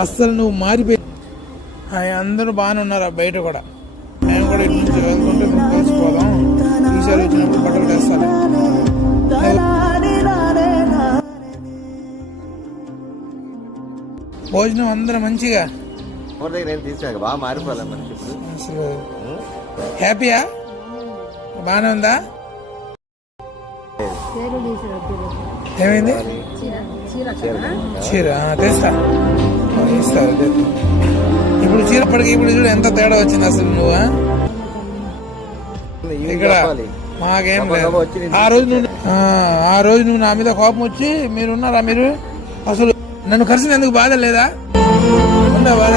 అస్సలు నువ్వు మారిపోయి. అందరూ బాగానే ఉన్నారా బయట కూడా? మేము కూడా ఇటు నుంచి వెళ్తుంటే నువ్వు కలిసిపోదాం. ఈసారి వచ్చినప్పుడు బట్టలు తెస్తాను. భోజనం అందరూ మంచిగా అసలు హ్యాపీయా? బాగానే ఉందా? ఏమైంది? చీర తెస్తా ఇస్తా. ఇప్పుడు చీరప్పటికి ఇప్పుడు చూడు ఎంత తేడా వచ్చింది అసలు. నువ్వు ఇక్కడ మాకేం లేదు. ఆ రోజు నువ్వు నా మీద కోపం వచ్చి మీరున్నారా? మీరు అసలు నన్ను కలిసి ఎందుకు బాధ లేదా? ఉందా బాధ?